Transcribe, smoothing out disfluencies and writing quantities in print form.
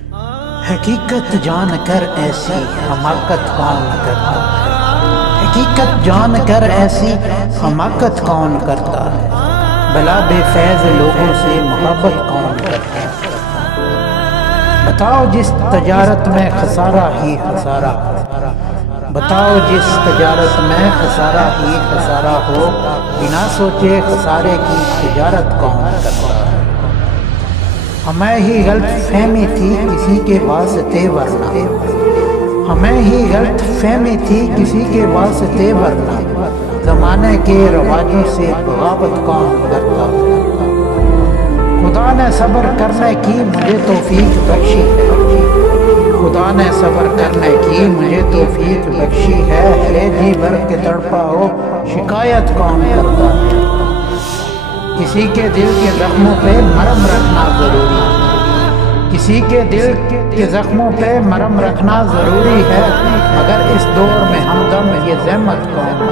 حقیقت جان کر ایسی حماقت کون کرتا ہے؟ حقیقت جان کر ایسی حماقت کون کرتا ہے؟ بلا بے فیض لوگوں سے محبت کون کرتا ہے؟ بتاؤ جس تجارت میں خسارہ ہی خسارہ، بتاؤ جس تجارت میں خسارہ ہی خسارہ ہو، بنا سوچے خسارے کی تجارت کون کرتا ہے؟ ہمیں ہی غلط فہمی تھی کسی کے واسطے ورنہ، ہمیں ہی غلط فہمی تھی کسی کے واسطے ورنہ، زمانے کے رواجوں سے بغاوت کون کرتا ہے؟ خدا نے صبر کرنے کی مجھے توفیق بخشی ہے، خدا نے صبر کرنے کی مجھے توفیق بخشی ہے، ہے جی بھر کے تڑپا ہو شکایت کون کرتا ہے؟ کسی کے دل کے زخموں پہ مرہم رکھنا ضروری ہے، کسی کے دل کے زخموں پہ مرہم رکھنا ضروری ہے، مگر اس دور میں ہمدم یہ زحمت کون